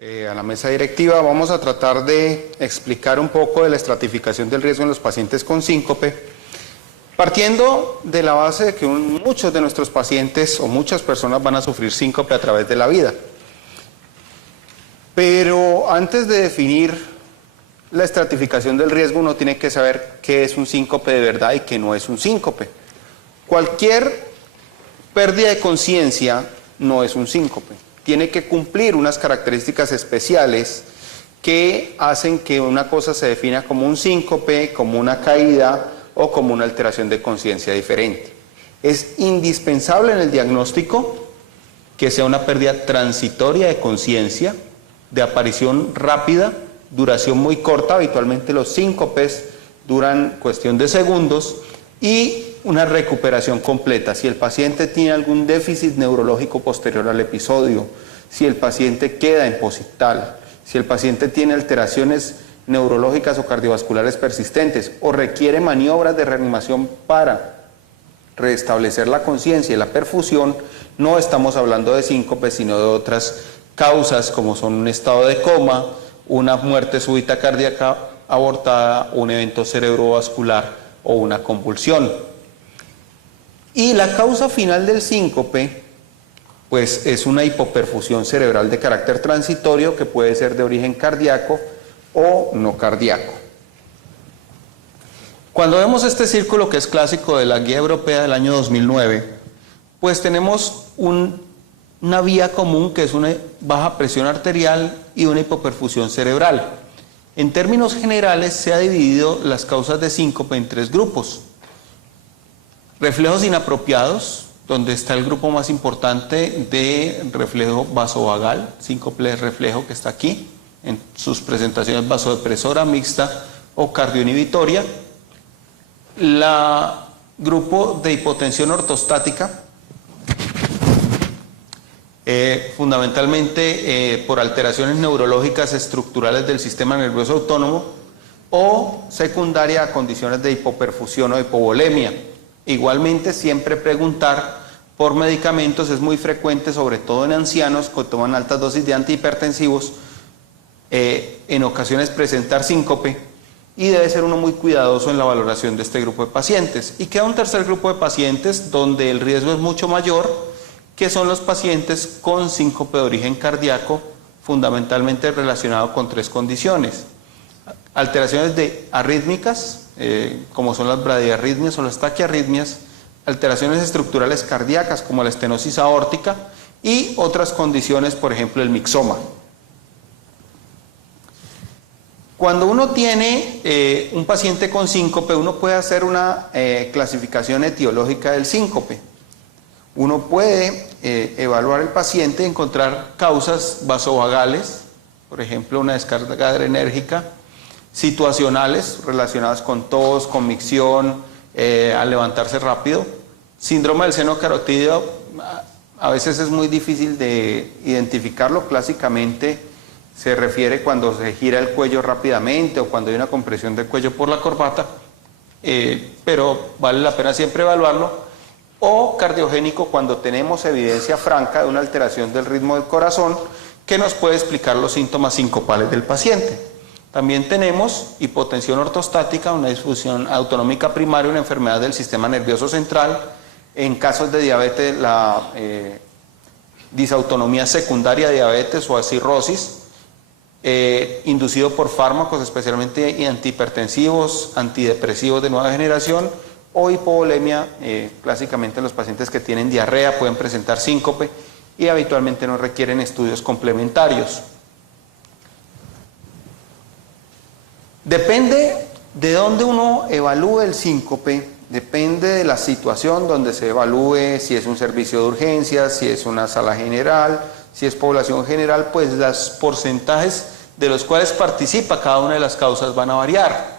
A la mesa directiva vamos a tratar de explicar un poco de la estratificación del riesgo en los pacientes con síncope, partiendo de la base de que muchos de nuestros pacientes o muchas personas van a sufrir síncope a través de la vida. Pero antes de definir la estratificación del riesgo, uno tiene que saber qué es un síncope de verdad y qué no es un síncope. Cualquier pérdida de conciencia no es un síncope. Tiene que cumplir unas características especiales que hacen que una cosa se defina como un síncope, como una caída o como una alteración de conciencia diferente. Es indispensable en el diagnóstico que sea una pérdida transitoria de conciencia, de aparición rápida, duración muy corta, habitualmente los síncopes duran cuestión de segundos, y una recuperación completa. Si el paciente tiene algún déficit neurológico posterior al episodio, si el paciente queda en posictal, si el paciente tiene alteraciones neurológicas o cardiovasculares persistentes o requiere maniobras de reanimación para restablecer la conciencia y la perfusión, no estamos hablando de síncope, sino de otras causas como son un estado de coma, una muerte súbita cardíaca abortada, un evento cerebrovascular o una convulsión. Y la causa final del síncope, pues es una hipoperfusión cerebral de carácter transitorio que puede ser de origen cardíaco o no cardíaco. Cuando vemos este círculo que es clásico de la guía europea del año 2009, pues tenemos una vía común que es una baja presión arterial y una hipoperfusión cerebral. En términos generales se ha dividido las causas de síncope en tres grupos. Reflejos inapropiados, donde está el grupo más importante de reflejo vasovagal, síncope de reflejo que está aquí, en sus presentaciones vasodepresora, mixta o cardioinhibitoria. La grupo de hipotensión ortostática, fundamentalmente por alteraciones neurológicas estructurales del sistema nervioso autónomo, o secundaria a condiciones de hipoperfusión o hipovolemia. Igualmente, siempre preguntar por medicamentos. Es muy frecuente, sobre todo en ancianos que toman altas dosis de antihipertensivos, en ocasiones presentar síncope, y debe ser uno muy cuidadoso en la valoración de este grupo de pacientes. Y queda un tercer grupo de pacientes donde el riesgo es mucho mayor, que son los pacientes con síncope de origen cardíaco, fundamentalmente relacionado con tres condiciones: alteraciones de arrítmicas, como son las bradiarritmias o las taquiarritmias, alteraciones estructurales cardíacas como la estenosis aórtica, y otras condiciones, por ejemplo el mixoma. Cuando uno tiene un paciente con síncope, uno puede hacer una clasificación etiológica del síncope. Uno puede evaluar el paciente y encontrar causas vasovagales, por ejemplo una descarga adrenérgica, situacionales relacionadas con tos, con micción, al levantarse rápido. Síndrome del seno carotídeo, a veces es muy difícil de identificarlo. Clásicamente se refiere cuando se gira el cuello rápidamente o cuando hay una compresión del cuello por la corbata, pero vale la pena siempre evaluarlo. O cardiogénico, cuando tenemos evidencia franca de una alteración del ritmo del corazón que nos puede explicar los síntomas sincopales del paciente. También tenemos hipotensión ortostática, una disfunción autonómica primaria, una enfermedad del sistema nervioso central. En casos de diabetes, la disautonomía secundaria de diabetes o cirrosis, inducido por fármacos, especialmente antihipertensivos, antidepresivos de nueva generación, o hipovolemia. Clásicamente los pacientes que tienen diarrea pueden presentar síncope y habitualmente no requieren estudios complementarios. Depende de dónde uno evalúe el síncope, depende de la situación donde se evalúe, si es un servicio de urgencias, si es una sala general, si es población general, pues los porcentajes de los cuales participa cada una de las causas van a variar.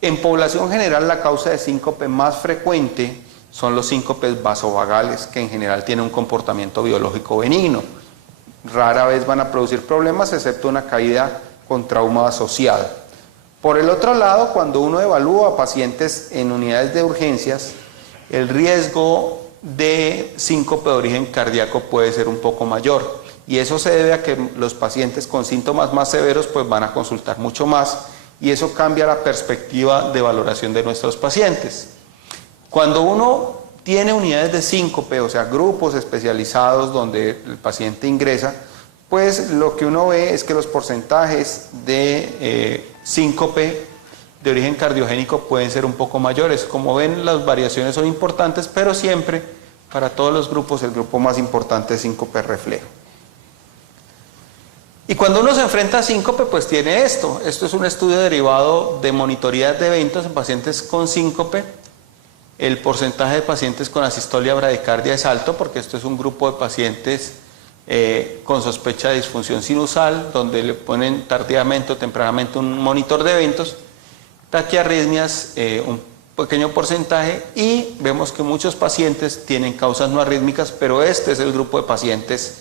En población general, la causa de síncope más frecuente son los síncopes vasovagales, que en general tienen un comportamiento biológico benigno. Rara vez van a producir problemas, excepto una caída con trauma asociado. Por el otro lado, cuando uno evalúa a pacientes en unidades de urgencias, el riesgo de síncope de origen cardíaco puede ser un poco mayor. y eso se debe a que los pacientes con síntomas más severos pues van a consultar mucho más, y eso cambia la perspectiva de valoración de nuestros pacientes. Cuando uno tiene unidades de síncope, o sea, grupos especializados donde el paciente ingresa, pues lo que uno ve es que los porcentajes de síncope de origen cardiogénico pueden ser un poco mayores. Como ven, las variaciones son importantes, pero siempre, para todos los grupos, el grupo más importante es síncope reflejo. Y cuando uno se enfrenta a síncope, pues tiene esto. Esto es un estudio derivado de monitorías de eventos en pacientes con síncope. El porcentaje de pacientes con asistolia bradicardia es alto, porque esto es un grupo de pacientes con sospecha de disfunción sinusal, donde le ponen tardíamente o tempranamente un monitor de eventos, taquiarritmias, un pequeño porcentaje, y vemos que muchos pacientes tienen causas no arrítmicas, pero este es el grupo de pacientes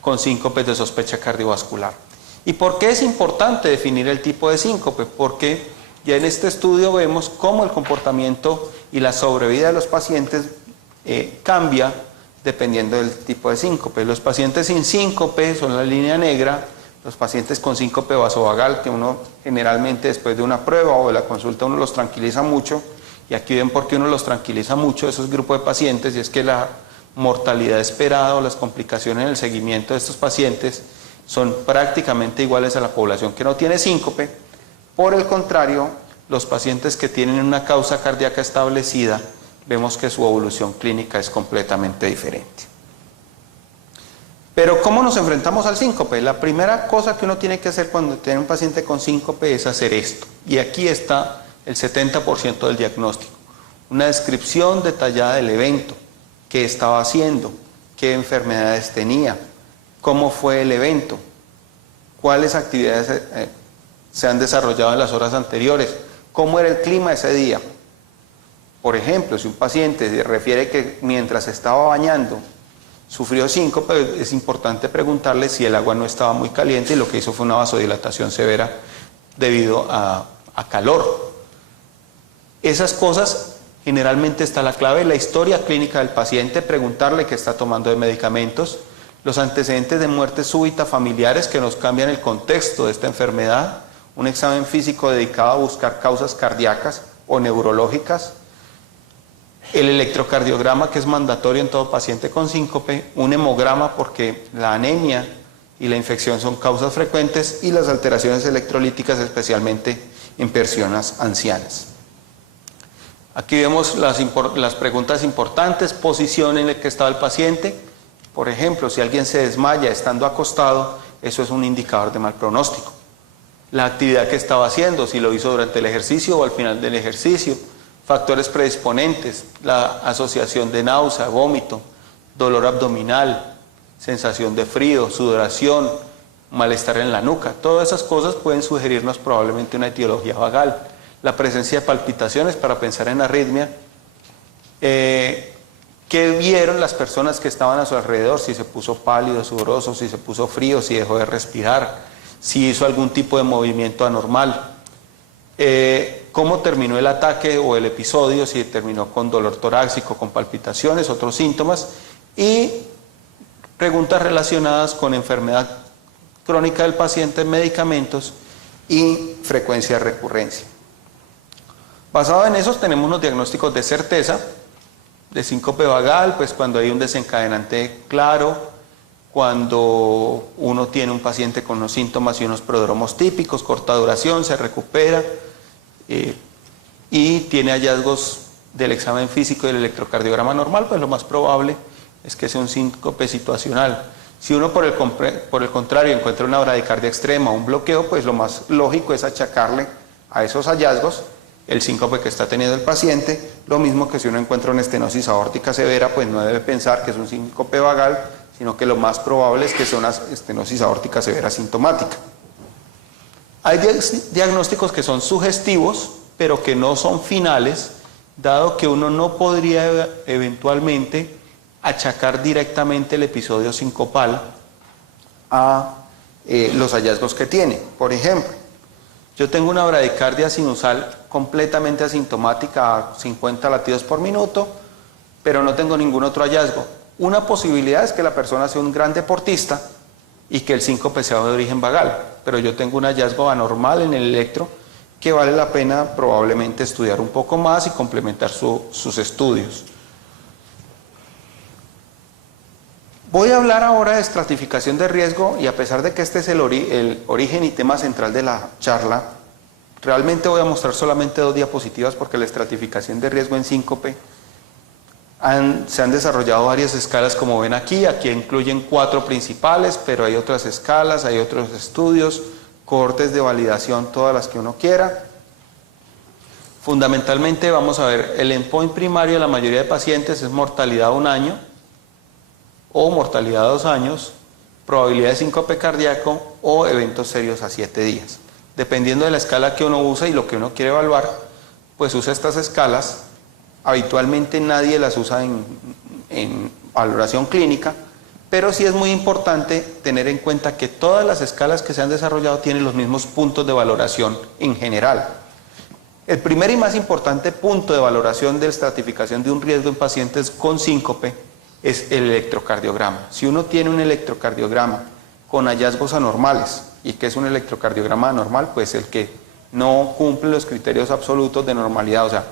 con síncopes de sospecha cardiovascular. ¿Y por qué es importante definir el tipo de síncope? Porque ya en este estudio vemos cómo el comportamiento y la sobrevida de los pacientes cambia dependiendo del tipo de síncope. Los pacientes sin síncope son la línea negra, los pacientes con síncope vasovagal, que uno generalmente después de una prueba o de la consulta uno los tranquiliza mucho, y aquí ven por qué uno los tranquiliza mucho, esos grupos de pacientes, y es que la mortalidad esperada o las complicaciones en el seguimiento de estos pacientes son prácticamente iguales a la población que no tiene síncope. Por el contrario, los pacientes que tienen una causa cardíaca establecida, vemos que su evolución clínica es completamente diferente. Pero ¿cómo nos enfrentamos al síncope? La primera cosa que uno tiene que hacer cuando tiene un paciente con síncope es hacer esto. Y aquí está el 70% del diagnóstico. Una descripción detallada del evento, qué estaba haciendo, qué enfermedades tenía, cómo fue el evento, cuáles actividades se han desarrollado en las horas anteriores, cómo era el clima ese día. Por ejemplo, si un paciente se refiere que mientras estaba bañando sufrió síncope, es importante preguntarle si el agua no estaba muy caliente y lo que hizo fue una vasodilatación severa debido a calor. Esas cosas, generalmente está la clave, la historia clínica del paciente, preguntarle qué está tomando de medicamentos, los antecedentes de muerte súbita familiares que nos cambian el contexto de esta enfermedad, un examen físico dedicado a buscar causas cardíacas o neurológicas, el electrocardiograma, que es mandatorio en todo paciente con síncope, un hemograma porque la anemia y la infección son causas frecuentes, y las alteraciones electrolíticas, especialmente en personas ancianas. Aquí vemos las preguntas importantes: posición en la que estaba el paciente. Por ejemplo, si alguien se desmaya estando acostado, eso es un indicador de mal pronóstico. La actividad que estaba haciendo, si lo hizo durante el ejercicio o al final del ejercicio. Factores predisponentes, la asociación de náusea, vómito, dolor abdominal, sensación de frío, sudoración, malestar en la nuca. Todas esas cosas pueden sugerirnos probablemente una etiología vagal. La presencia de palpitaciones para pensar en arritmia. ¿Qué vieron las personas que estaban a su alrededor? Si se puso pálido, sudoroso, si se puso frío, si dejó de respirar, si hizo algún tipo de movimiento anormal. Cómo terminó el ataque o el episodio, si terminó con dolor torácico, con palpitaciones, otros síntomas, y preguntas relacionadas con enfermedad crónica del paciente, medicamentos y frecuencia de recurrencia. Basado en esos tenemos unos diagnósticos de certeza, de síncope vagal, pues cuando hay un desencadenante claro, cuando uno tiene un paciente con unos síntomas y unos prodromos típicos, corta duración, se recupera, y tiene hallazgos del examen físico y del electrocardiograma normal, pues lo más probable es que sea un síncope situacional. Si uno por el contrario encuentra una bradicardia extrema o un bloqueo, pues lo más lógico es achacarle a esos hallazgos el síncope que está teniendo el paciente. Lo mismo que si uno encuentra una estenosis aórtica severa, pues no debe pensar que es un síncope vagal, sino que lo más probable es que sea una estenosis aórtica severa sintomática. Hay diagnósticos que son sugestivos, pero que no son finales, dado que uno no podría eventualmente achacar directamente el episodio sincopal a los hallazgos que tiene. Por ejemplo, yo tengo una bradicardia sinusal completamente asintomática a 50 latidos por minuto, pero no tengo ningún otro hallazgo. Una posibilidad es que la persona sea un gran deportista y que el síncope sea de origen vagal, pero yo tengo un hallazgo anormal en el electro que vale la pena probablemente estudiar un poco más y complementar sus estudios. Voy a hablar ahora de estratificación de riesgo y a pesar de que este es el origen y tema central de la charla, realmente voy a mostrar solamente 2 diapositivas porque la estratificación de riesgo en síncope se han desarrollado varias escalas como ven aquí incluyen 4 principales, pero hay otras escalas, hay otros estudios, cohortes de validación, todas las que uno quiera. Fundamentalmente vamos a ver el endpoint primario de la mayoría de pacientes es mortalidad 1 año o mortalidad 2 años, probabilidad de síncope cardíaco o eventos serios a 7 días. Dependiendo de la escala que uno usa y lo que uno quiere evaluar, pues usa estas escalas. Habitualmente nadie las usa en valoración clínica, pero sí es muy importante tener en cuenta que todas las escalas que se han desarrollado tienen los mismos puntos de valoración en general. El primer y más importante punto de valoración de estratificación de un riesgo en pacientes con síncope es el electrocardiograma. Si uno tiene un electrocardiograma con hallazgos anormales, ¿y qué es un electrocardiograma anormal? Pues el que no cumple los criterios absolutos de normalidad, o sea,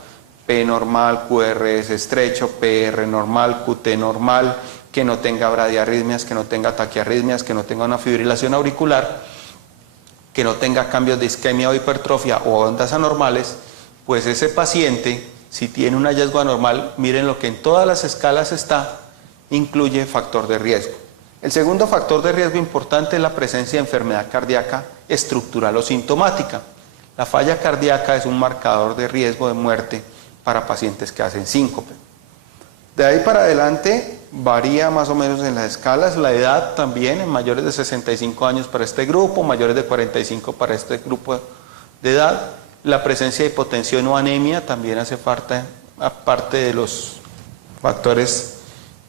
P normal, QRS estrecho, PR normal, QT normal, que no tenga bradiarritmias, que no tenga taquiarritmias, que no tenga una fibrilación auricular, que no tenga cambios de isquemia o hipertrofia o ondas anormales, pues ese paciente, si tiene un hallazgo anormal, miren lo que en todas las escalas está, incluye factor de riesgo. El segundo factor de riesgo importante es la presencia de enfermedad cardíaca estructural o sintomática. La falla cardíaca es un marcador de riesgo de muerte para pacientes que hacen síncope. De ahí para adelante varía más o menos en las escalas, la edad también, en mayores de 65 años para este grupo, mayores de 45 para este grupo de edad. La presencia de hipotensión o anemia también hace falta, aparte de los factores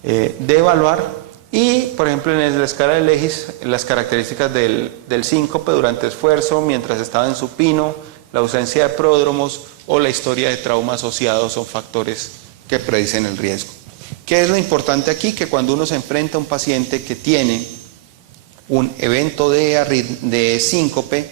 de evaluar. Y, por ejemplo, en la escala de Legis, las características del síncope durante esfuerzo, mientras estaba en supino, la ausencia de pródromos o la historia de trauma asociado son factores que predicen el riesgo. ¿Qué es lo importante aquí? Que cuando uno se enfrenta a un paciente que tiene un evento de síncope,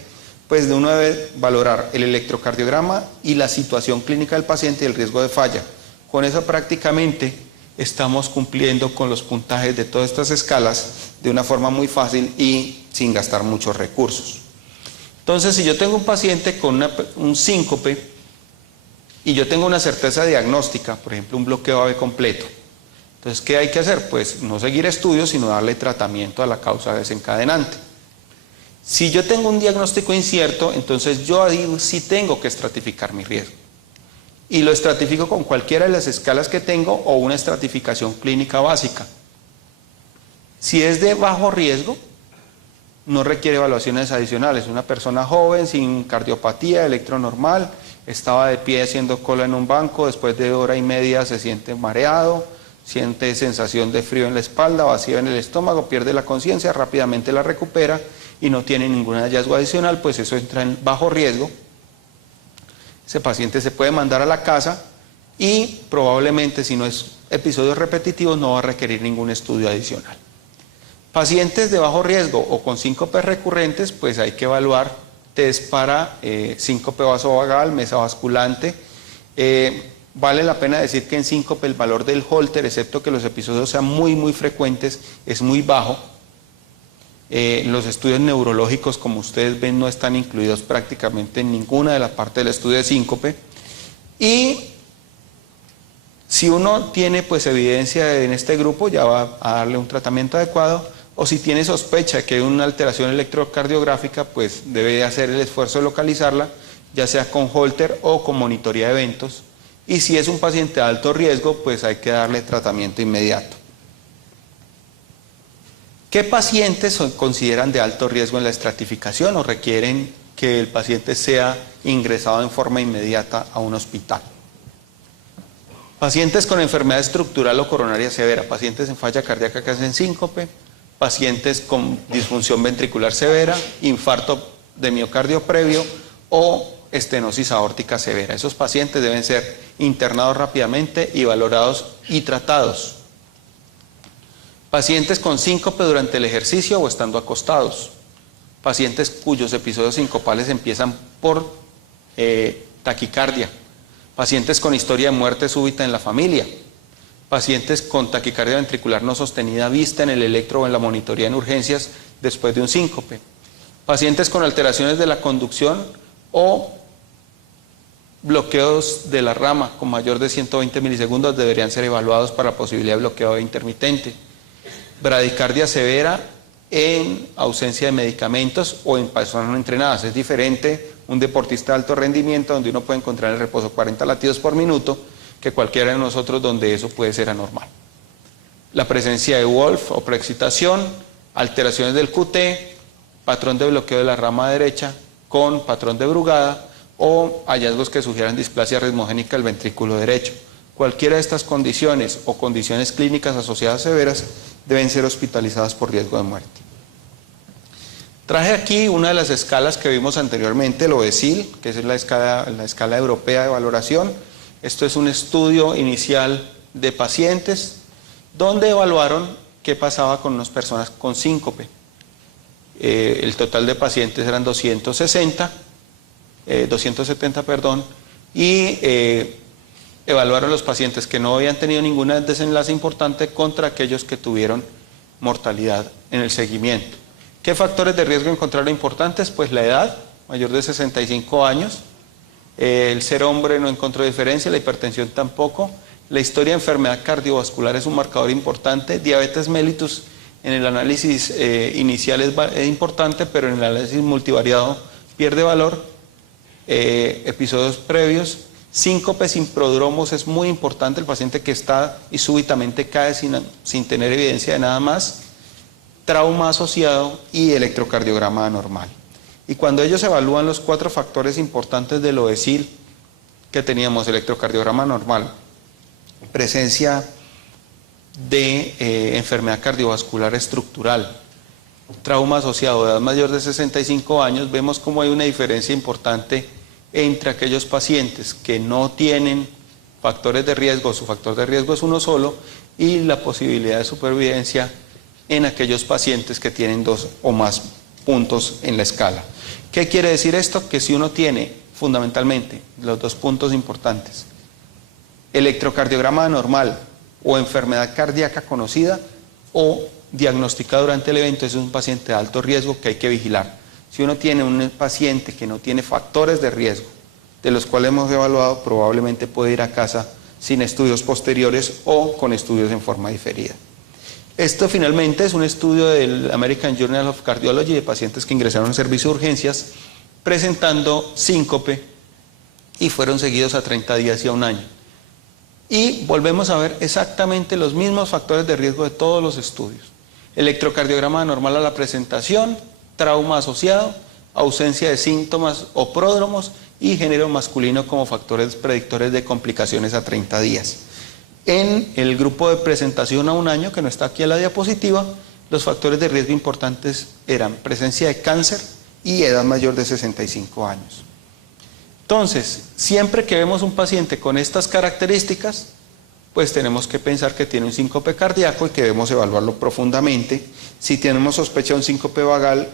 pues uno debe valorar el electrocardiograma y la situación clínica del paciente y el riesgo de falla. Con eso prácticamente estamos cumpliendo con los puntajes de todas estas escalas de una forma muy fácil y sin gastar muchos recursos. Entonces, si yo tengo un paciente con un síncope y yo tengo una certeza diagnóstica, por ejemplo, un bloqueo AV completo, entonces, ¿qué hay que hacer? Pues no seguir estudios, sino darle tratamiento a la causa desencadenante. Si yo tengo un diagnóstico incierto, entonces yo ahí sí tengo que estratificar mi riesgo. Y lo estratifico con cualquiera de las escalas que tengo o una estratificación clínica básica. Si es de bajo riesgo, no requiere evaluaciones adicionales. Una persona joven, sin cardiopatía, electro normal, estaba de pie haciendo cola en un banco, después de 1 hora y media se siente mareado, siente sensación de frío en la espalda, vacío en el estómago, pierde la conciencia, rápidamente la recupera y no tiene ningún hallazgo adicional, pues eso entra en bajo riesgo. Ese paciente se puede mandar a la casa y probablemente, si no es episodios repetitivos, no va a requerir ningún estudio adicional. Pacientes de bajo riesgo o con síncopes recurrentes, pues hay que evaluar test para síncope vasovagal, mesa basculante. Vale la pena decir que en síncope el valor del Holter, excepto que los episodios sean muy frecuentes, es muy bajo. Los estudios neurológicos, como ustedes ven, no están incluidos prácticamente en ninguna de las partes del estudio de síncope. Y si uno tiene pues evidencia en este grupo, ya va a darle un tratamiento adecuado, o si tiene sospecha de que hay una alteración electrocardiográfica, pues debe hacer el esfuerzo de localizarla, ya sea con Holter o con monitoría de eventos. Y si es un paciente de alto riesgo, pues hay que darle tratamiento inmediato. ¿Qué pacientes se consideran de alto riesgo en la estratificación o requieren que el paciente sea ingresado en forma inmediata a un hospital? Pacientes con enfermedad estructural o coronaria severa, pacientes en falla cardíaca que hacen síncope, pacientes con disfunción ventricular severa, infarto de miocardio previo o estenosis aórtica severa. Esos pacientes deben ser internados rápidamente y valorados y tratados. Pacientes con síncope durante el ejercicio o estando acostados. Pacientes cuyos episodios sincopales empiezan por taquicardia. Pacientes con historia de muerte súbita en la familia. Pacientes con taquicardia ventricular no sostenida vista en el electro o en la monitoría en urgencias después de un síncope. Pacientes con alteraciones de la conducción o bloqueos de la rama con mayor de 120 milisegundos deberían ser evaluados para la posibilidad de bloqueo intermitente. Bradicardia severa en ausencia de medicamentos o en personas no entrenadas. Es diferente un deportista de alto rendimiento donde uno puede encontrar en el reposo 40 latidos por minuto que cualquiera de nosotros donde eso puede ser anormal. La presencia de Wolf o preexcitación, alteraciones del QT, patrón de bloqueo de la rama derecha con patrón de Brugada o hallazgos que sugieran displasia ritmogénica del ventrículo derecho. Cualquiera de estas condiciones o condiciones clínicas asociadas severas deben ser hospitalizadas por riesgo de muerte. Traje aquí una de las escalas que vimos anteriormente, el OESIL, que es la escala europea de valoración. Esto es un estudio inicial de pacientes donde evaluaron qué pasaba con unas personas con síncope. El total de pacientes eran 270, y evaluaron los pacientes que no habían tenido ningún desenlace importante contra aquellos que tuvieron mortalidad en el seguimiento. ¿Qué factores de riesgo encontraron importantes? Pues la edad, mayor de 65 años, el ser hombre no encontró diferencia, la hipertensión tampoco, la historia de enfermedad cardiovascular es un marcador importante, diabetes mellitus en el análisis inicial es importante, pero en el análisis multivariado pierde valor, episodios previos, síncope sin prodromos es muy importante, el paciente que está y súbitamente cae sin tener evidencia de nada más, trauma asociado y electrocardiograma anormal. Y cuando ellos evalúan los 4 factores importantes del OESIL que teníamos, electrocardiograma normal, presencia de enfermedad cardiovascular estructural, trauma asociado a edad mayor de 65 años, vemos cómo hay una diferencia importante entre aquellos pacientes que no tienen factores de riesgo, su factor de riesgo es uno solo, y la posibilidad de supervivencia en aquellos pacientes que tienen 2 o más puntos en la escala. ¿Qué quiere decir esto? Que si uno tiene fundamentalmente los 2 puntos importantes, electrocardiograma anormal o enfermedad cardíaca conocida o diagnosticada durante el evento, es un paciente de alto riesgo que hay que vigilar. Si uno tiene un paciente que no tiene factores de riesgo, de los cuales hemos evaluado, probablemente puede ir a casa sin estudios posteriores o con estudios en forma diferida. Esto finalmente es un estudio del American Journal of Cardiology de pacientes que ingresaron en servicio de urgencias presentando síncope y fueron seguidos a 30 días y a 1 año. Y volvemos a ver exactamente los mismos factores de riesgo de todos los estudios. Electrocardiograma anormal a la presentación, trauma asociado, ausencia de síntomas o pródromos y género masculino como factores predictores de complicaciones a 30 días. En el grupo de presentación a 1 año, que no está aquí en la diapositiva, los factores de riesgo importantes eran presencia de cáncer y edad mayor de 65 años. Entonces, siempre que vemos un paciente con estas características, pues tenemos que pensar que tiene un síncope cardíaco y que debemos evaluarlo profundamente. Si tenemos sospecha de un síncope vagal,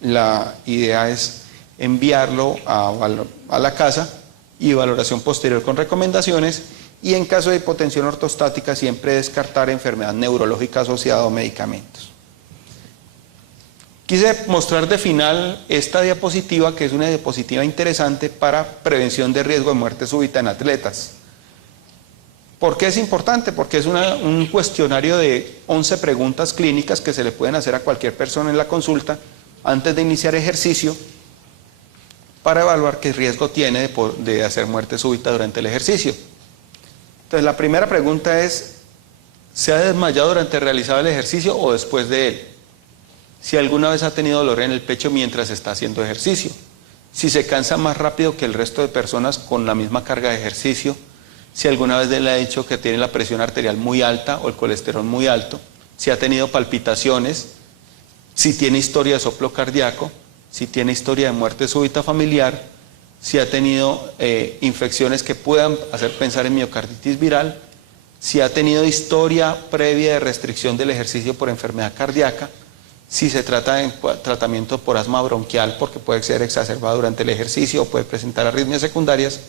la idea es enviarlo a la casa y valoración posterior con recomendaciones, y en caso de hipotensión ortostática siempre descartar enfermedad neurológica asociada a medicamentos. Quise mostrar de final esta diapositiva, que es una diapositiva interesante para prevención de riesgo de muerte súbita en atletas. ¿Por qué es importante? Porque es un cuestionario de 11 preguntas clínicas que se le pueden hacer a cualquier persona en la consulta antes de iniciar ejercicio para evaluar qué riesgo tiene de hacer muerte súbita durante el ejercicio. Entonces, la primera pregunta es, ¿se ha desmayado durante realizado el ejercicio o después de él? Si alguna vez ha tenido dolor en el pecho mientras está haciendo ejercicio, si se cansa más rápido que el resto de personas con la misma carga de ejercicio, si alguna vez le ha dicho que tiene la presión arterial muy alta o el colesterol muy alto, si ha tenido palpitaciones, si tiene historia de soplo cardíaco, si tiene historia de muerte súbita familiar, si ha tenido infecciones que puedan hacer pensar en miocarditis viral, si ha tenido historia previa de restricción del ejercicio por enfermedad cardíaca, si se trata de tratamiento por asma bronquial, porque puede ser exacerbado durante el ejercicio o puede presentar arritmias secundarias,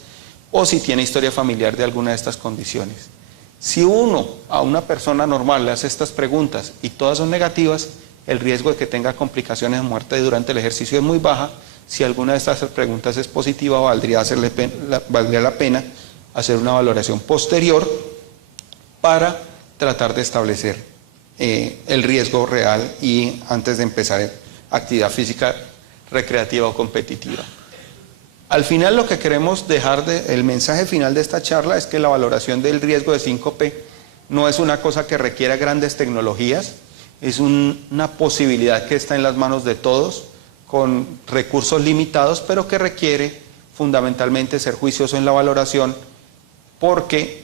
o si tiene historia familiar de alguna de estas condiciones. Si uno a una persona normal le hace estas preguntas y todas son negativas, el riesgo de que tenga complicaciones de muerte durante el ejercicio es muy baja. Si alguna de estas preguntas es positiva, valdría la pena hacer una valoración posterior para tratar de establecer el riesgo real y antes de empezar actividad física recreativa o competitiva. Al final lo que queremos dejar, el mensaje final de esta charla es que la valoración del riesgo de síncope no es una cosa que requiera grandes tecnologías, es una posibilidad que está en las manos de todos, con recursos limitados, pero que requiere fundamentalmente ser juicioso en la valoración, porque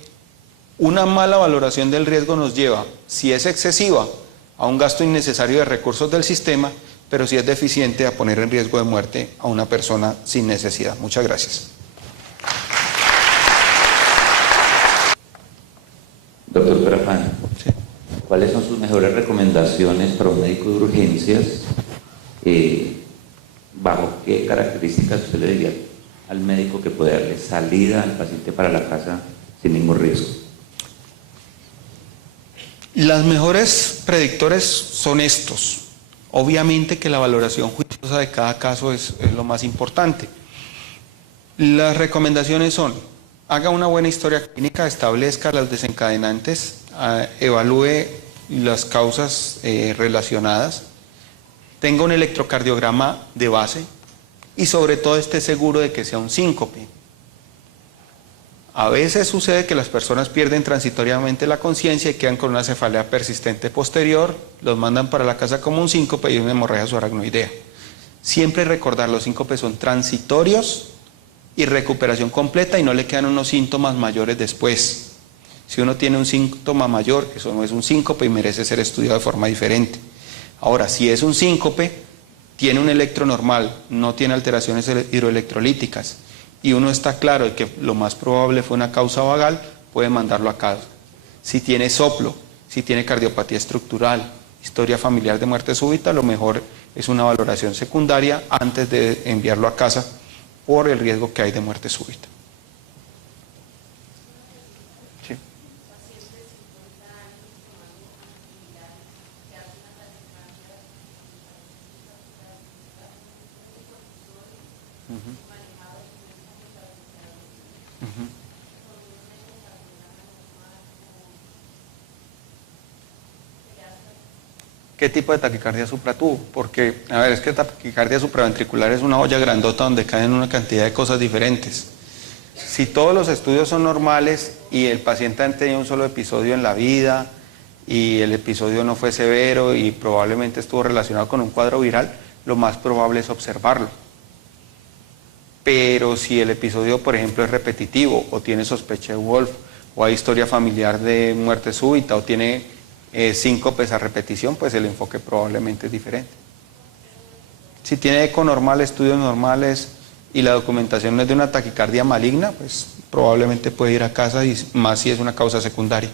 una mala valoración del riesgo nos lleva, si es excesiva, a un gasto innecesario de recursos del sistema, pero si es deficiente, a poner en riesgo de muerte a una persona sin necesidad. Muchas gracias. Doctor Perafán, Sí. ¿Cuáles son sus mejores recomendaciones para un médico de urgencias? ¿Bajo qué características usted le diría al médico que puede darle salida al paciente para la casa sin ningún riesgo? Las mejores predictores son estos. Obviamente que la valoración juiciosa de cada caso es lo más importante. Las recomendaciones son: haga una buena historia clínica, establezca los desencadenantes, evalúe las causas relacionadas, tenga un electrocardiograma de base y sobre todo esté seguro de que sea un síncope. A veces sucede que las personas pierden transitoriamente la conciencia y quedan con una cefalea persistente posterior, los mandan para la casa como un síncope y una hemorragia subaracnoidea. Siempre recordar, los síncopes son transitorios y recuperación completa y no le quedan unos síntomas mayores después. Si uno tiene un síntoma mayor, eso no es un síncope y merece ser estudiado de forma diferente. Ahora, si es un síncope, tiene un electro normal, no tiene alteraciones hidroelectrolíticas, y uno está claro de que lo más probable fue una causa vagal, puede mandarlo a casa. Si tiene soplo, si tiene cardiopatía estructural, historia familiar de muerte súbita, lo mejor es una valoración secundaria antes de enviarlo a casa por el riesgo que hay de muerte súbita. Sí. ¿Qué tipo de taquicardia supra tuvo? Porque, a ver, es que taquicardia supraventricular es una olla grandota donde caen una cantidad de cosas diferentes. Si todos los estudios son normales y el paciente ha tenido un solo episodio en la vida y el episodio no fue severo y probablemente estuvo relacionado con un cuadro viral, lo más probable es observarlo. Pero si el episodio, por ejemplo, es repetitivo o tiene sospecha de Wolf o hay historia familiar de muerte súbita o tiene síncopes a repetición, pues el enfoque probablemente es diferente. Si tiene eco normal, estudios normales y la documentación no es de una taquicardia maligna, pues probablemente puede ir a casa, y más si es una causa secundaria.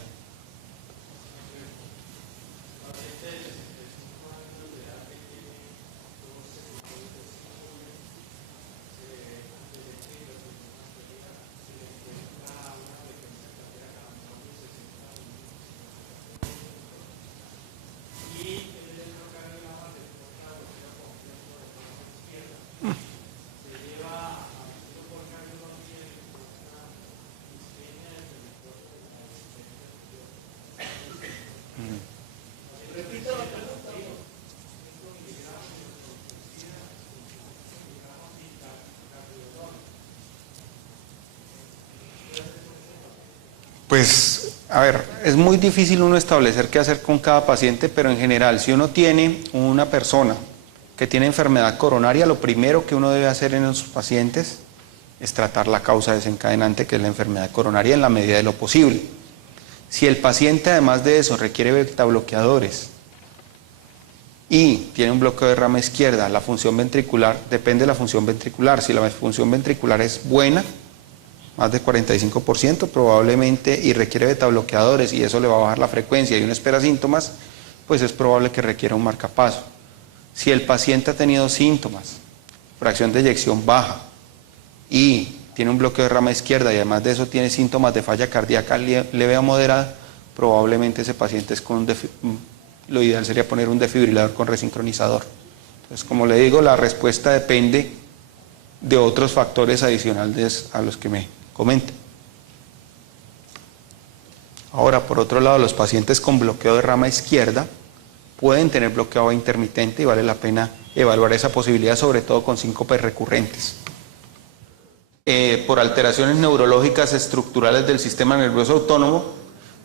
Pues, a ver, es muy difícil uno establecer qué hacer con cada paciente, pero en general, si uno tiene una persona que tiene enfermedad coronaria, lo primero que uno debe hacer en sus pacientes es tratar la causa desencadenante, que es la enfermedad coronaria, en la medida de lo posible. Si el paciente, además de eso, requiere betabloqueadores y tiene un bloqueo de rama izquierda, la función ventricular, depende de la función ventricular. Si la función ventricular es buena, más de 45% probablemente, y requiere betabloqueadores y eso le va a bajar la frecuencia y uno espera síntomas, pues es probable que requiera un marcapaso. Si el paciente ha tenido síntomas, fracción de eyección baja y tiene un bloqueo de rama izquierda y además de eso tiene síntomas de falla cardíaca leve a moderada, probablemente ese paciente es con lo ideal sería poner un desfibrilador con resincronizador. Entonces, como le digo, la respuesta depende de otros factores adicionales a los que me comenten. Ahora, por otro lado, los pacientes con bloqueo de rama izquierda pueden tener bloqueo intermitente y vale la pena evaluar esa posibilidad, sobre todo con síncopes recurrentes. Por alteraciones neurológicas estructurales del sistema nervioso autónomo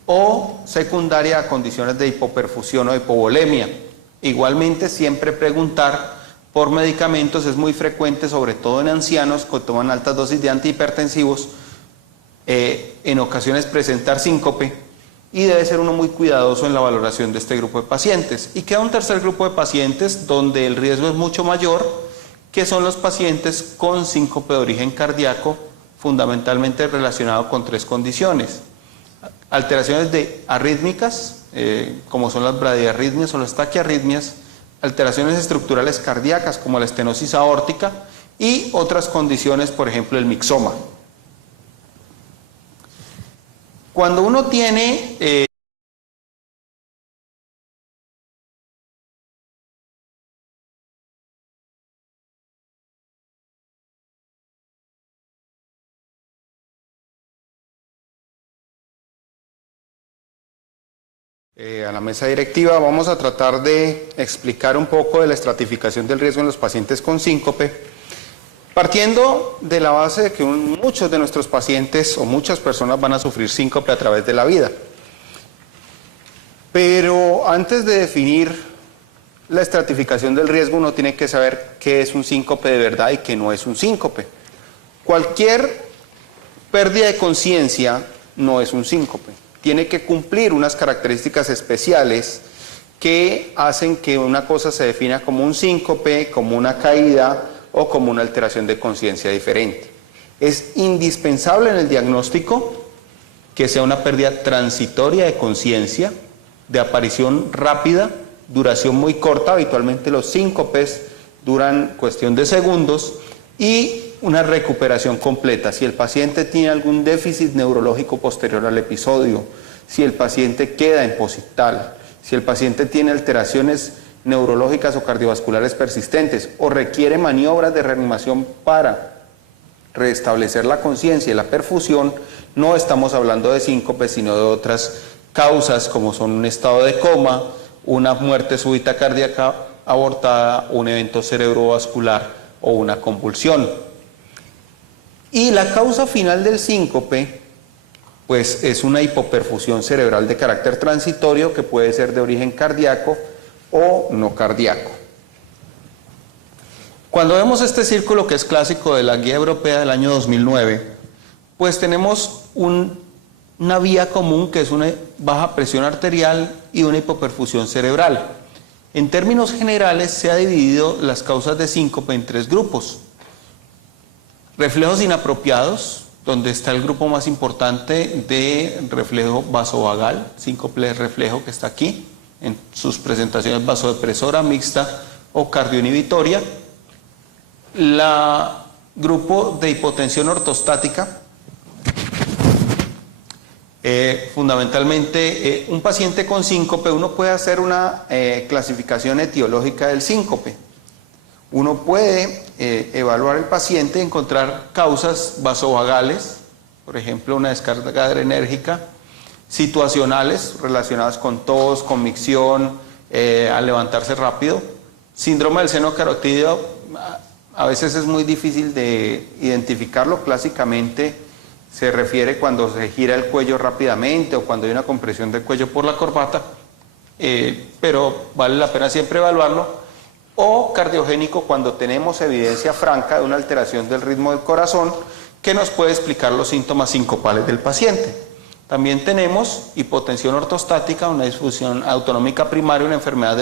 o secundaria a condiciones de hipoperfusión o hipovolemia. Igualmente, siempre preguntar por medicamentos es muy frecuente, sobre todo en ancianos que toman altas dosis de antihipertensivos, en ocasiones presentar síncope y debe ser uno muy cuidadoso en la valoración de este grupo de pacientes. Y queda un tercer grupo de pacientes donde el riesgo es mucho mayor, que son los pacientes con síncope de origen cardíaco, fundamentalmente relacionado con tres condiciones: alteraciones de arrítmicas, como son las bradiarritmias o las taquiarritmias, alteraciones estructurales cardíacas como la estenosis aórtica y otras condiciones, por ejemplo el mixoma. Cuando uno tiene a la mesa directiva, vamos a tratar de explicar un poco de la estratificación del riesgo en los pacientes con síncope, partiendo de la base de que muchos de nuestros pacientes o muchas personas van a sufrir síncope a través de la vida. Pero antes de definir la estratificación del riesgo, uno tiene que saber qué es un síncope de verdad y qué no es un síncope. Cualquier pérdida de conciencia no es un síncope. Tiene que cumplir unas características especiales que hacen que una cosa se defina como un síncope, como una caída o como una alteración de conciencia diferente. Es indispensable en el diagnóstico que sea una pérdida transitoria de conciencia, de aparición rápida, duración muy corta, habitualmente los síncopes duran cuestión de segundos, y una recuperación completa. Si el paciente tiene algún déficit neurológico posterior al episodio, si el paciente queda en posictal, si el paciente tiene alteraciones neurológicas o cardiovasculares persistentes o requiere maniobras de reanimación para restablecer la conciencia y la perfusión, no estamos hablando de síncope, sino de otras causas como son un estado de coma, una muerte súbita cardíaca abortada, un evento cerebrovascular o una convulsión. Y la causa final del síncope, pues es una hipoperfusión cerebral de carácter transitorio que puede ser de origen cardíaco o no cardíaco. Cuando vemos este círculo que es clásico de la guía europea del año 2009, pues tenemos una vía común que es una baja presión arterial y una hipoperfusión cerebral. En términos generales se ha dividido las causas de síncope en tres grupos: reflejos inapropiados, donde está el grupo más importante de reflejo vasovagal, síncope de reflejo que está aquí, en sus presentaciones vasodepresora, mixta o cardioinhibitoria. La grupo de hipotensión ortostática, fundamentalmente un paciente con síncope, uno puede hacer una clasificación etiológica del síncope. Uno puede evaluar al paciente, encontrar causas vasovagales, por ejemplo una descarga adrenérgica, situacionales relacionadas con tos, con micción, al levantarse rápido. Síndrome del seno carotídeo, a veces es muy difícil de identificarlo. Clásicamente se refiere cuando se gira el cuello rápidamente o cuando hay una compresión del cuello por la corbata, pero vale la pena siempre evaluarlo. O cardiogénico, cuando tenemos evidencia franca de una alteración del ritmo del corazón que nos puede explicar los síntomas sincopales del paciente. También tenemos hipotensión ortostática, una disfunción autonómica primaria, una enfermedad del